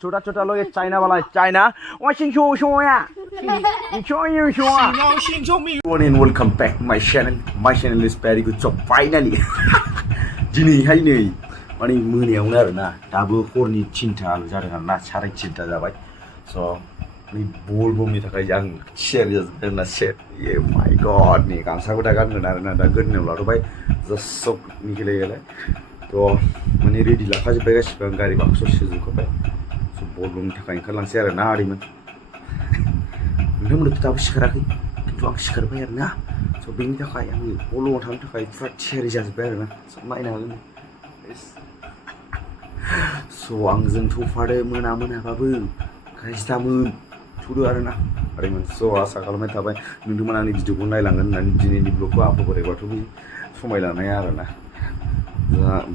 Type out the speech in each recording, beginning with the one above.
छोटा छोटा लोग ये चाइना वाला है China and welcome back my channel is very good job finally दिनैहाय नै माने मोनायावनो आरोना दाबो हरनि 3टा जादों आरोना 3:30 जाबाय स' नै बल बमनि थाखाय आं शेर जाजोबदों शेर ए माय गड नि गामसाखौ दा गानगोन आरोना दा गोदोनायाव लाथ'बाय जास्ट सकनि गेलेलाय थ' माने रेडि लाखाजोब्बाय गासिबो आं गारि बाक्स सोजोबखाबाय स' बल बमनि थाखाय ओंखारलांसै आरोना आदैमोन नोंथांमोनथ' दाबो सिखाराखै खिन्थु आं सिखारबाय आरोना स' बेनि थाखाय आङो बलआव थांनो थाखाय फुरा थियारि जाजोब्बाय आरोना स' नायनो हागोन स' आंजों थ'फादो मोनाबाबो गाज्रिथारमोन थुदो आरोना आदैमोन स' आसा खालामनाय थाबाय नोंथांमोना आंनि भिडिअखौ नायलांगोन होननानै दिनैनि ब्लगखौ आपल'ड बोरायबाथ' बे समाय लानाया आरोना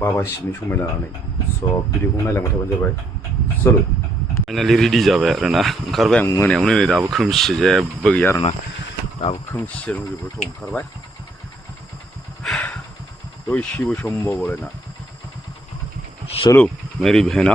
बाबासिनि समाय लानानै स' भिडिअखौ नायलांबाय थाबानो जाबाय चलो फाइनालि रेडि जाबाय आरोना ओंखारबाय आं मोनायावनो नै दाबो खोमसि जेबो गैया आरोना दाबो खोमसि दंजोबोथ' ओंखारबाय तो शिव शंभो बोलेना चलो मेरी बहना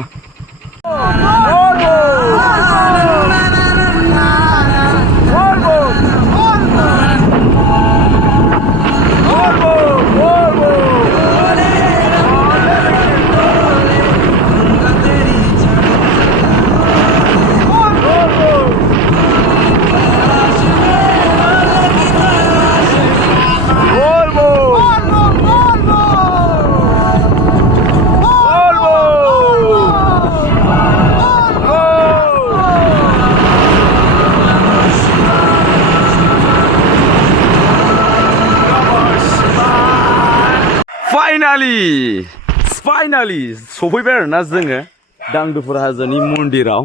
फाइनालि सफैबाय आरोना जोङो दांदुफुर हाजोनि मन्दिराव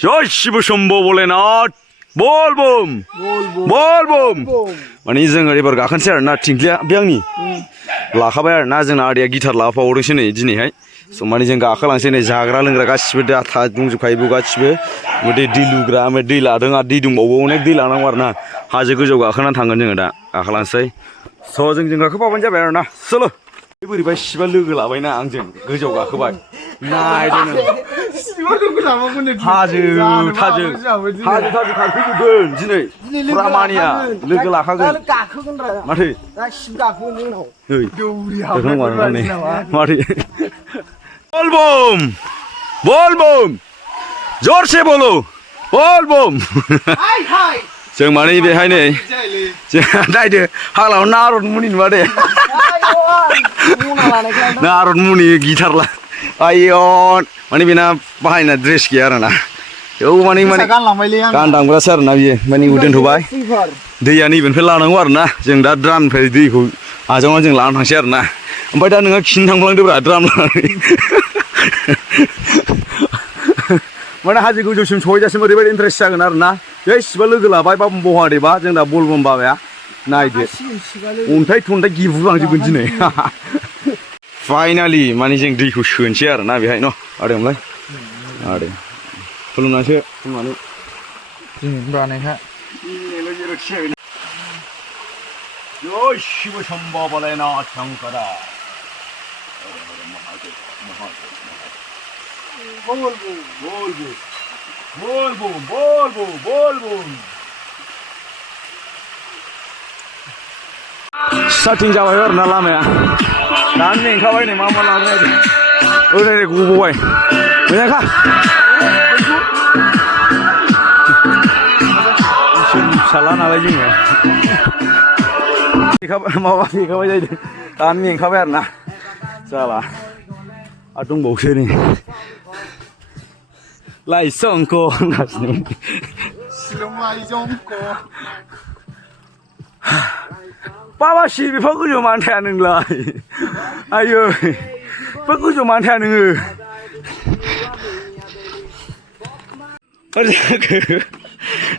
जय शिव शंभो भोलेनाथ बल बम माने जोङो एबार गाखोनोसै आरोना थिंख्लिया बे आंनि लाखाबाय आरोना जोंना आदैया गिटार लाफाबावदोंसो नै दिनैहाय स' माने जों गाखोलांसै नै जाग्रा लोंग्रा गासिबो दा दंजोबखायो गासिबो दै लुग्रा ओमफ्राय दै लादों आरो दै दंबावो अनेक दै लानांगौ आरोना हाजो गोजौ गाखोनानै थांगोन जोङो दा गाखोलांसै स' जों गाखोफाबानो जाबाय आरोना चलो बोरैबा सिबा लोगो लाबायना आंजों गोजौआव गाखोबाय नायदो नों हाजो गाखोजोबगोन दिनै फुरा मानिया लोगो लाखागोन माथो माथो बल बम जरसे बोलो बल बम जों माने बेहाय नै नायदो हाग्रायाव नारद मुनि नुवा दे नारद मुनि गिटार ला आयन माने बेना बाहायना ड्रेस गैया आरोना बेयाव माने गानदामग्रासो आरोना बियो माने दोनथ'बाय दैया नैबेनिफ्राय लानांगौ आरोना जों दा द्रामनिफ्राय दैखौ आजावनानै जों लानानै थांसै आरोना ओमफ्राय दा नोङो खिनो थांफ्लांदोब्रा द्राम लानानै माने हाजो गोजौसिम सहैजासिम ओरैबायदि इन्टारेस्ट जागोन आरोना बे सिबा लोगो लाबाय बा बहादेबा जों दा बलबम बाबाया नायदो अन्थाइ थन्थाइ गिबुलांजोबगोन दिनै फाइनालि माने जों दैखौ सोनोसै आरोना बेहाय न' आदैमोनलाय आदै खुलुमनानै बानायखा जय शिव शंभो भोलेनाथ शंकरा बोल स्टार्टिं जाबाय आरोना लामाया दानो मेंखाबाय नै मा लानो नागिरदों ओरै गबोबाय मोजांखा फिसाला नालाय जोङो माबा मेंखाबाय जाहैदों दानो मेंखाबाय आरोना जाला आरो दंबावोसो नै लाइसंख होनगासिनो बाबा सि बिफां गोजौ मानो थाया नोंलाय आयै बिफां गोजौ मानो थाया नोङो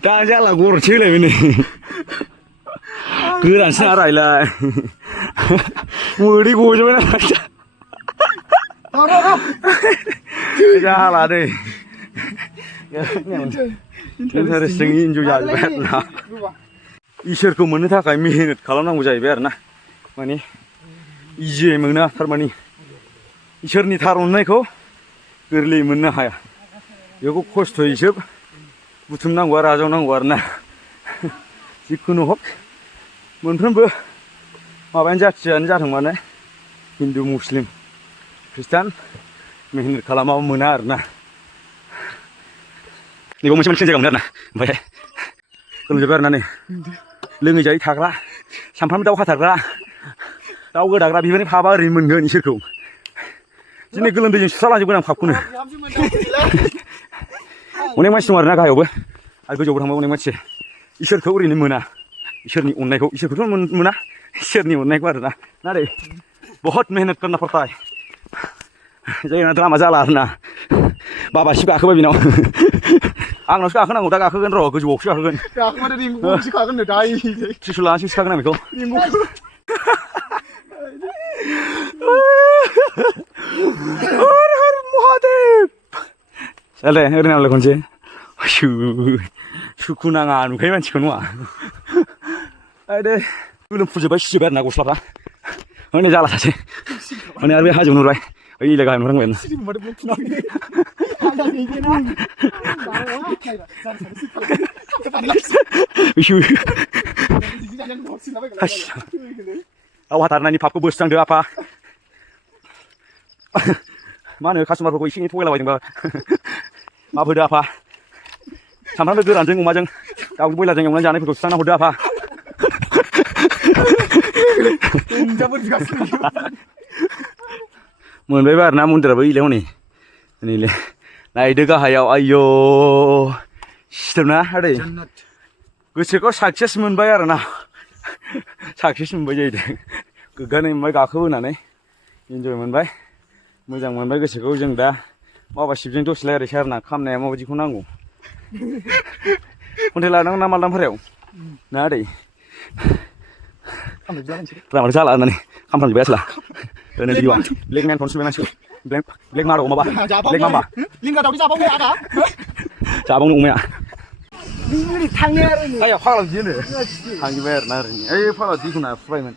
दा जाला गरसे होलायबाय नै गोरानसो ना रायलाय मोदै गजोबबाय ना जाला दै इन्टारेस्टिं इन्जय जाजोब्बाय आरोना इसोरखौ मोननो थाखाय मेहनत खालामनांगौ जाहैबाय आरो ना माने इजियै मोना थारमाने इसोरनि थार अननायखौ गोरलैयै मोननो हाया बेखौ खस्थ'यैसो बुथुमनांगौ आरो आजावनांगौ आरो ना जिखुनु हक मोनफ्रोमबो माबायानो जाथियानो जाथों माने हिन्दु मुस्लिम ख्रिस्टान मेहनत खालामाबा मोना आरो ना नैबाव मोनसे मोनसे जायगा मोनो आरो ना ओमफ्राय खोलोमजोब्बाय आरो ना नै लोङै जायै थाग्रा सामफ्रामबो दाउ हाथारग्रा दाउ गोदाग्रा बेफोरनि फाबा ओरैनो मोनगोन इसोरखौ दिनै गोलोमदैजों सुस्रालांजोबगोन आं पापखौनो अनेक मानसि दं आरो ना गाहायावबो आरो गोजौआवबो थांबा अनेक मानसि इसोरखौ ओरैनो मोना इसोरनि अननायखौ इसोरखौथ' मोना इसोरनि अननायखौ आरो ना नाथाय बहुत मेहनत करना पड़ता है जायना द्रामा जाला आरो ना बाबासिम गाखोबाय बेनाव आंनावसो गाखोनांगौ दा गाखोगोन र' गोजौआवसो गाखोगोन गाखोबाथाय रिंगुखौसो खागोन नो दायो त्रिशुल लानानैसो सिखागोन आं बेखौ हर हर महादेव चल दे ओरैनो नामलाय खनसे सुखु नाङा नुखायो मानसिखौ नङा आरो गोलोमफुजोब्बाय सिजोब्बाय आरो ना गस्लाफ्रा हनै जाला सासे हनै आरो बे हाजो नुबाय ओइलाय गाहाय नुहांबाय आरो दाउ हाथारनायनि पापखौ बोस्रांदो आफा मा होनो कास्टमारफोरखौ एसे एनै थगायलाबायदोंबा माफ होदो आफा सामफ्रामबो गोरानजों अमाजों दाउ बयलारजों एवनानै जानायफोरखौ सुस्रांना हरदो आफा मोनबायबो आरो ना मन्दिराबो इलाय हनै नैलै नायदो गाहायाव आयौ सिथोबना आदै गोसोखौ साक्सेस मोनबाय आरो ना साक्सेस मोनबाय जाहैदों गोग्गानाय मोनबाय गाखोबोनानै इन्जय मोनबाय मोजां मोनबाय गोसोखौ जों दा माबा शिबजों दसे रायज्लायसै आरो ना खामनाया माबायदिखौ नांगौ खन्थाइ लानांगौ ना मालदां भारायाव ना आदै लामाथ' जाला होननानै खामफ्रामजोब्बाय आसला ओरैनो दिवा ब्लेक मेन फन सुबाय मानसिखौ ब्लेक मा दं माबा ब्लेक मामा लिंगा दावदै जाबावनो आदा जाबावनो अमाया थांनो आरो आया फाग्ला बिदि होनो थांजोब्बाय आरो ना ओरैनो ओइ फाग्ला दिखुना फुबायमोन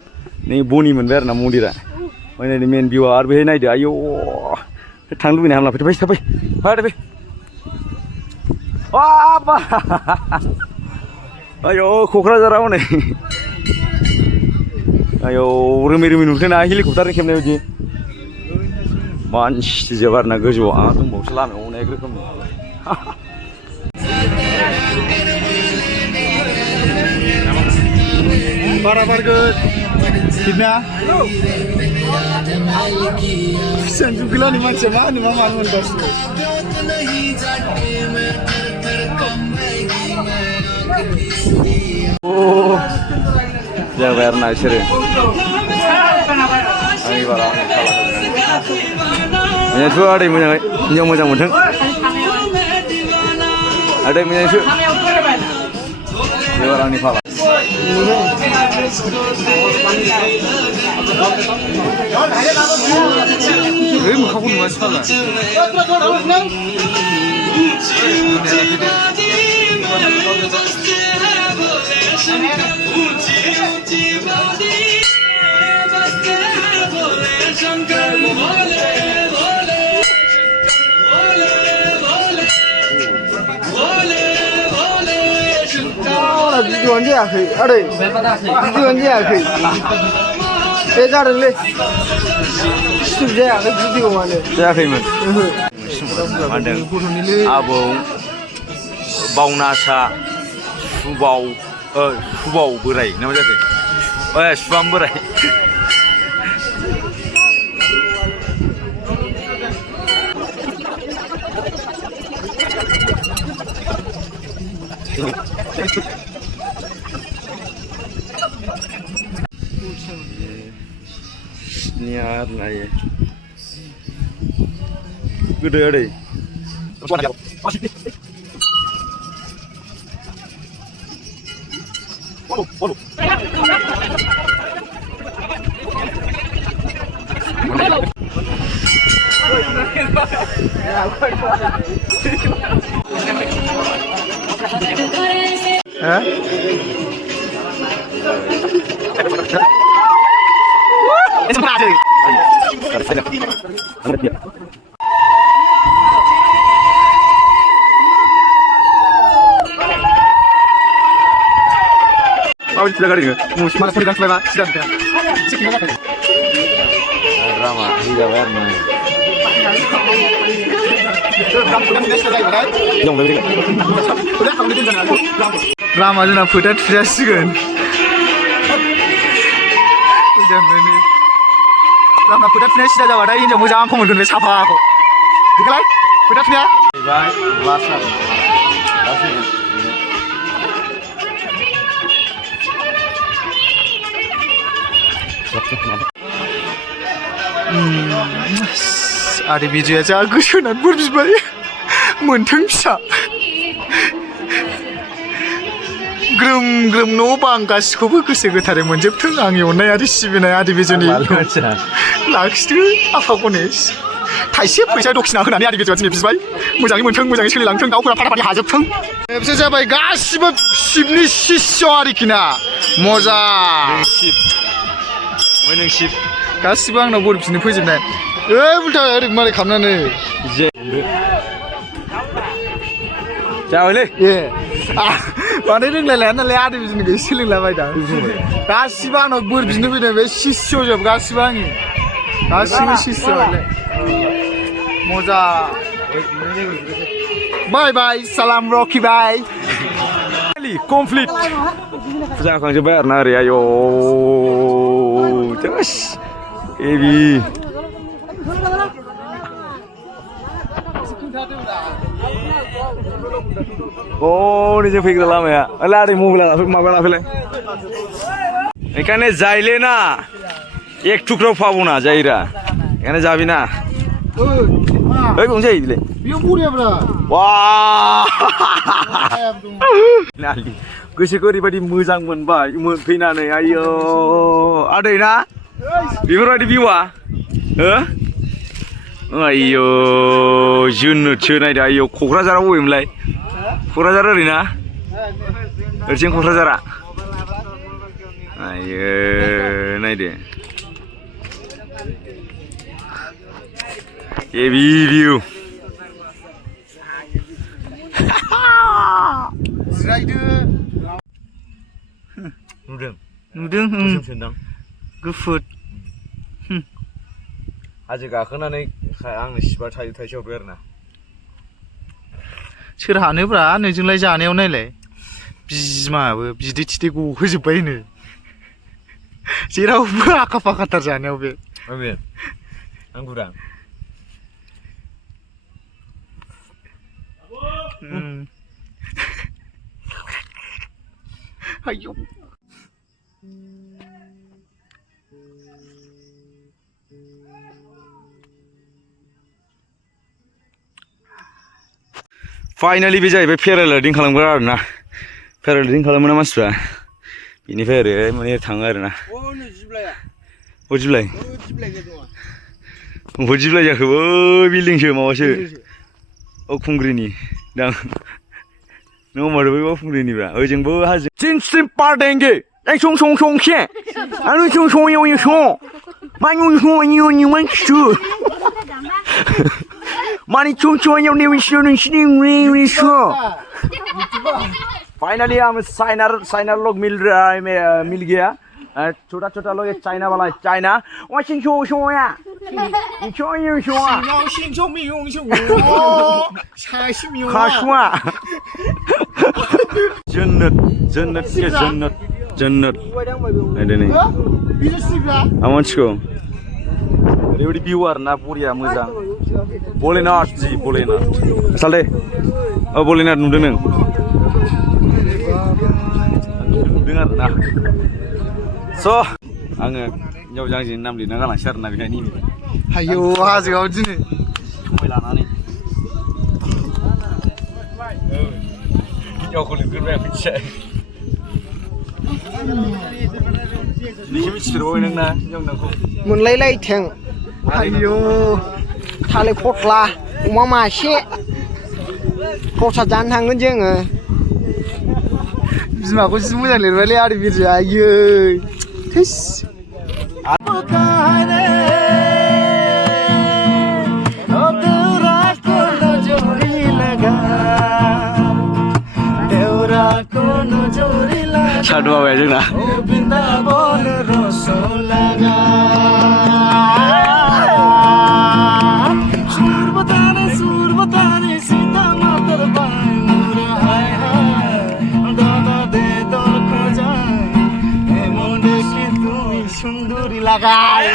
नै बनि मोनबाय आरो ना मन्दिरा ओमफ्राय नै मेन भिउआ आरो बेहाय नायदो आयौ थांनो लुबैनाय हामला फै थाबै फै बाबा आयौ क'क्राझाराव नै आयौ रोमै रोमै नुदों ना हेलिकप्टारनि खेबनाय बायदि मानसि जोब आरो ना गोजौआव आंहा दंबावोसो लामायाव अनेक रोखोमनि बाराबारगोन बिदिना फिसाजो गैलानि मानसिया मा होनो मा मानो मोनगासिनो जाबाय आरो ना बिसोरो आंनि बारा मोजांथ' आदै मोजाङै हिनजाव मोजां मोनथों आदै मोजांसो एबार आंनि फाला मोखांखौ नुवासै फाला भिडिअआनो जायाखै आदै भिडिअआनो जायाखै बे जादोंलै स्टुप जायाखै भिडिअआनो जायाखैमोन मा होनदों आबौ बावनासा सुबाव बोराय ना मा जाखो सुबाम बोराय niat lah ya. Gede deh. Waduh. Mau silakan ini. Mana sudah selesai, sudah. Drama, tidak warna. Yang lebih. Drama जोंना फोथा थुजासिगोन drama फोथा थुनाया सिदा जाबाथाय हिनजाव मोजांखौ मोनगोन बे साफाखौ देखालाय फोथा थुनाया बाय लासार आरो बिजया जा गोसो होनानै बोर बिबाय मोनथों फिसा ग्रोम ग्रोम न' बां गासिखौबो गोसो गोथारै मोनजोबथों आंनि अननाय आरो सिबिनाय आदि बिजयनि लाखिथो आफा गनेश थाइसे फैसा दखिना होनानै आदि बिजया दिनै बिबाय मोजाङै मोनथों मोजाङै सोलिलांथों दाउफोरा फाटा फाटि हाजोबथों बिसोर जाबाय गासिबो शिबनि शिष्य आरोखि ना मजा शिब गासिबो आंनाव बोर बिनो फैजोबनाय उल्था ओरै मारै खालामनानै जाबायलै माने रोंलायलाया नालाय आदै बिजोंनिखौ सोलोंलाबायदा गासिबो आंनाव बोर बिनो फैदों बे शिष्य जोब गासिबो आंनि गासिबो शिष्य मजा बाय बाय सालाम रकि बाय कमप्लिट जाखांजोब्बाय आरोना ओरै आयौ हेभि हरैजों फैग्रा लामाया लारै मबाइला माबा लाफैलाय এখানে যাইলে না এক টুকরো পাবো না যাইরা এখানে যাবি না ওই কোন যাই দিলে गोसोखौ ओरैबायदि मोजां मोनबाय मोनफैनानै आयौ आदै ना बेफोरबायदि भिउआ आयौ जोंनोसो नायदो आयौ क'क्राझाराव बबेमोनलाय क'क्राझार ओरैना ओरैथिं क'क्राझारा आयो नायदो हेभि भिउ नुदों गुफुर हाजो गाखोनानै आंनो सिबा थाइसे हरबाय आरोना सोर हानोब्रा नोंजोंलाय जानायाव नायलाय बिमाबो बिदै थिदै गहोजोब्बाय नो जेरावबो आखा फाखाथार जानायाव बे आं गुरा आयौ फाइनालि बे जाहैबाय पेराग्लाइडिं खालामग्रा आरोना पेराग्लाइडिं खालामो ना मानसिफ्रा बेनिफ्राय ओरै माने थाङो आरोना जिबलाय जिबलाय जाखो बै बिल्डिंसो माबासो खुंग्रिनि दां नों माथो बै खुंग्रिनिब्रा ओजोंबो हाजो सिम पारदेंगे आं सं सं सं से आं सं सं यौ यौ सं मा यौ सं यौ यौ मानसि मानि सं सं यौ नै सं नोंसिनि नै सं फाइनली हम साइना लोग मिल गया छोटा छोटा लोग चाइना वाला चाइना वो सिंचो शोया सिंचो यू शोया सिंचो मी यू शो खाशुआ जन्नत जन्नत के जन्नत जन्नत आइदे नै आमानसिखौ ओरैबायदि भिउ आरोना बरिया मोजां भलेनाथ जी भलेनाथ सालदे भलेनाथ नुदों नों नुदों आरोना स' आङो हिन्जाव जांजिनि नाम लिरना गालांसै आरोना बेखायनो आयौ हाजोआव दिनै समाय लानानै हिन्जावखौ लिरग्रोबाय मिथिबाय दिनैसो मिथिफेरबाय नोंना हिन्जाव नामखौ मोनलायलायथों आयौ थालिर फस्ला अमा मासे प्रसाद जानो थांगोन जोङो बिमाखौ जि मोजां लिरबायलै आदै बिरजाया आयै হেস साधु बाबा जोंना সুন্দরী লাগাই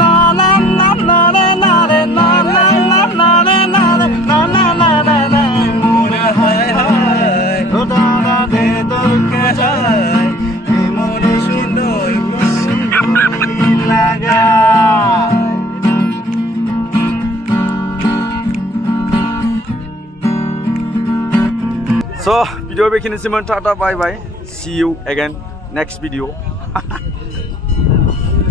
না না না না রে না রে না না না না রে না রে না না না না না মোরে হায় হায় ও দাদা দে তোর খাজাই এ মোরে সুন্দরী লাগাই So, video begini simon tata bye bye. See you again next video.